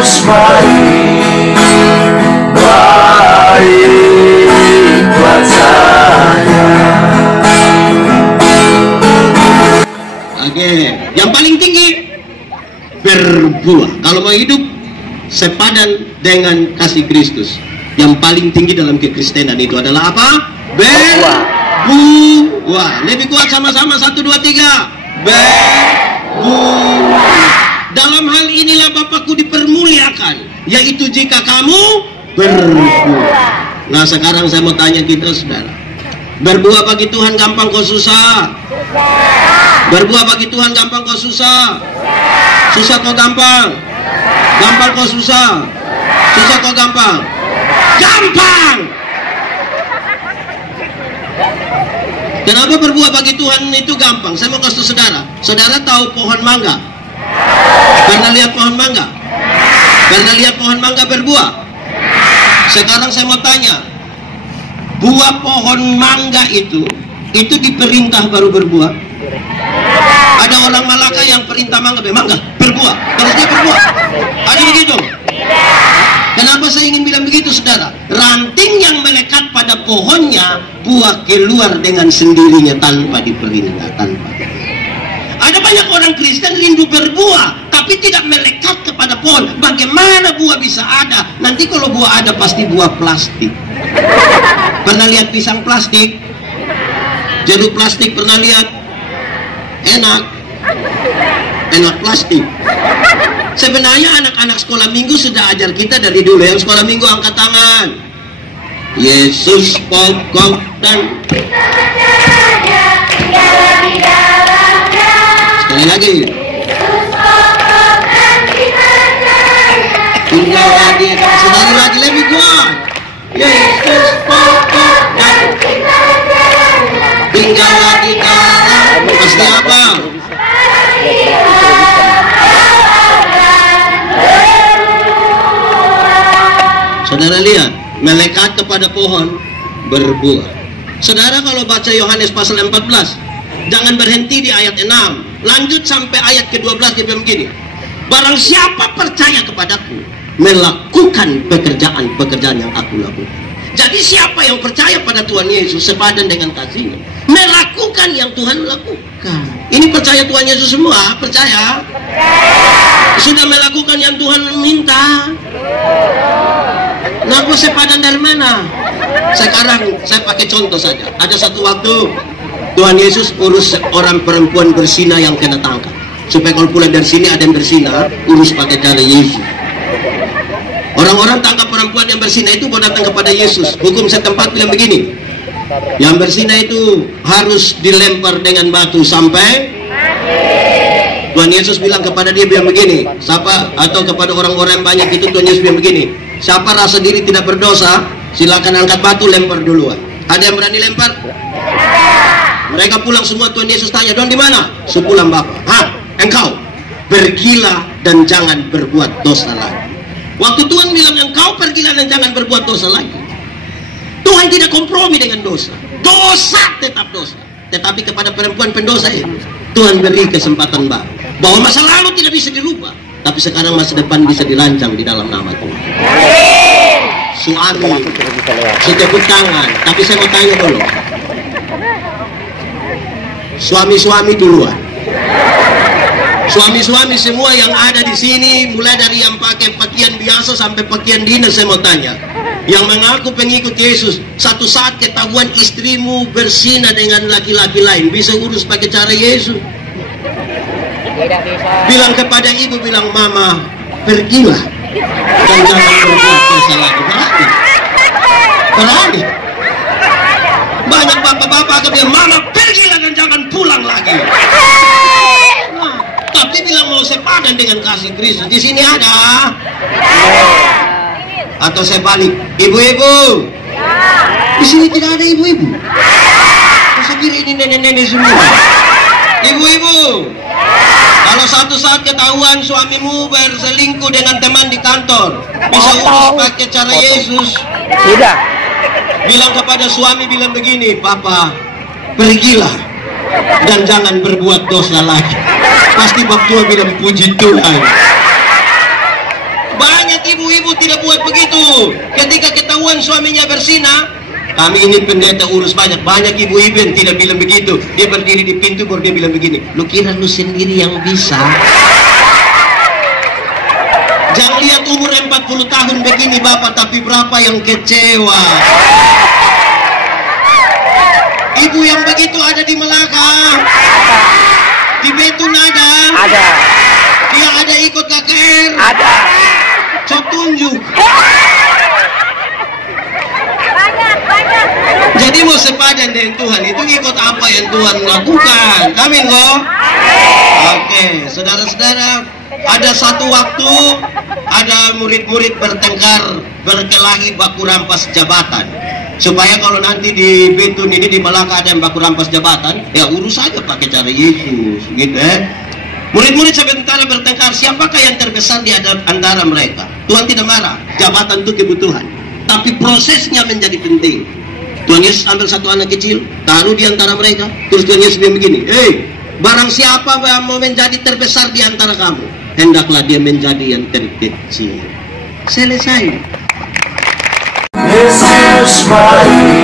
Yesus baik, baik buat saya. Oke, yang paling tinggi berbuah. Kalau mau hidup sepadan dengan kasih Kristus, yang paling tinggi dalam kekristenan itu adalah apa? Berbuah. Lebih kuat sama-sama, 1, 2, 3. Berbuah. Dalam hal inilah Bapakku dipermuliakan, yaitu jika kamu berbuah. Nah sekarang saya mau tanya kita saudara, berbuah bagi Tuhan gampang kok susah? Berbuah bagi Tuhan gampang kok susah? Susah kok gampang? Gampang kok susah? Susah kok gampang? Gampang! Kenapa berbuah bagi Tuhan itu gampang? Saya mau kasih saudara. Saudara tahu pohon mangga? Pernah lihat pohon mangga? Pernah lihat pohon mangga berbuah? Sekarang saya mau tanya, buah pohon mangga itu diperintah baru berbuah? Ada orang Malaka yang perintah mangga berbuah, terus dia berbuah. Ada begitu? Kenapa saya ingin bilang begitu saudara? Ranting yang melekat pada pohonnya, buah keluar dengan sendirinya tanpa diperintah, Ada banyak orang Kristen rindu berbuah, tapi tidak melekat kepada pohon. Bagaimana buah bisa ada? Nanti kalau buah ada pasti buah plastik. Pernah lihat pisang plastik? Jeruk plastik pernah lihat? Enak plastik. Sebenarnya anak-anak sekolah minggu sudah ajar kita dari dulu. Yang sekolah minggu angkat tangan. Yesus pokok dan sekali lagi. Tinggal lagi, sekali lagi lebih kuat. Yesus pokok dan tinggal lagi dalam. Pasti apa? Saudara lihat, melekat kepada pohon, berbuah. Saudara kalau baca Yohanes pasal 14, jangan berhenti di ayat 6, lanjut sampai ayat ke-12, dia bilang begini, barang siapa percaya kepadaku, melakukan pekerjaan-pekerjaan yang aku lakukan. Jadi siapa yang percaya pada Tuhan Yesus sepadan dengan kasih-Nya, melakukan yang Tuhan lakukan. Ini percaya Tuhan Yesus semua? Percaya? Sudah melakukan yang Tuhan minta? Nah, aku sepadan dari mana? Sekarang saya pakai contoh saja. Ada satu waktu Tuhan Yesus urus orang perempuan berzina yang kena tangkap. Supaya kalau pulang dari sini ada yang berzina, urus pakai cara Yesus. Orang-orang tangkap perempuan yang berzina itu mau datang kepada Yesus. Hukum setempat bilang begini, yang berzina itu harus dilempar dengan batu sampai Tuhan Yesus bilang kepada dia, bilang begini, siapa, atau kepada orang-orang yang banyak itu Tuhan Yesus bilang begini, siapa rasa diri tidak berdosa, silakan angkat batu, lempar duluan. Ada yang berani lempar? Mereka pulang semua. Tuhan Yesus tanya, Don di mana? Sepulang Bapa. Engkau pergilah dan jangan berbuat dosa lagi. Waktu Tuhan bilang engkau pergilah dan jangan berbuat dosa lagi, Tuhan tidak kompromi dengan dosa. Dosa tetap dosa. Tetapi kepada perempuan pendosa ini Tuhan beri kesempatan baru, bahwa masa lalu tidak bisa dirubah, tapi sekarang masa depan bisa dirancang di dalam nama Tuhan. Suami, setepuk tangan. Tapi saya mau tanya dulu, suami-suami duluan. Suami-suami semua yang ada di sini, mulai dari yang pakai pakaian biasa sampai pakaian dinas, saya mau tanya, yang mengaku pengikut Yesus, satu saat ketahuan istrimu berzina dengan laki-laki lain, bisa urus pakai cara Yesus? Tidak bisa. Bilang kepada ibu, bilang, mama pergilah dan jangan berbuat dosa lagi. Berani. Banyak bapak-bapak bilang, mama pergilah dan jangan pulang lagi. Tapi bilang mau sepadan dengan kasih Kristus. Di sini ada? Atau saya balik, ibu-ibu? Di sini tidak ada ibu-ibu. Saya kira ini nenek-nenek semua. Ibu-ibu, kalau satu saat ketahuan suamimu berselingkuh dengan teman di kantor, bisa urus pakai cara Yesus? Tidak. Bilang kepada suami, bilang begini, Papa, pergilah dan jangan berbuat dosa lagi. Pasti bab tua bilang puji Tuhan. ibu tidak buat begitu. Ketika ketahuan suaminya berzina, kami ini pendeta urus banyak ibu-ibu yang tidak bilang begitu. Dia berdiri di pintu baru dia bilang begini, lu kira lu sendiri yang bisa? Jangan lihat umur 40 tahun begini bapak, tapi berapa yang kecewa. Ibu yang begitu ada di Melaka, di Betun ada, dia ada ikut KKR, Ada. cok tunjuk. Jadi mau sepadan dengan Tuhan itu ikut apa yang Tuhan lakukan. Amin kok. Oke, saudara-saudara, ada satu waktu ada murid-murid bertengkar, berkelahi baku rampas jabatan. Supaya kalau nanti di Betun ini di Melaka ada yang baku rampas jabatan, ya urus saja pakai cara Yesus, gitu ya. Murid-murid sebentar bertengkar, siapakah yang terbesar di antara mereka? Tuhan tidak marah, jabatan itu kebutuhan, tapi prosesnya menjadi penting. Tuhan Yesus ambil satu anak kecil, taruh di antara mereka, terus Tuhan Yesus bilang begini, barang siapa yang mau menjadi terbesar di antara kamu, hendaklah dia menjadi yang terkecil. Selesai. Yesus baik.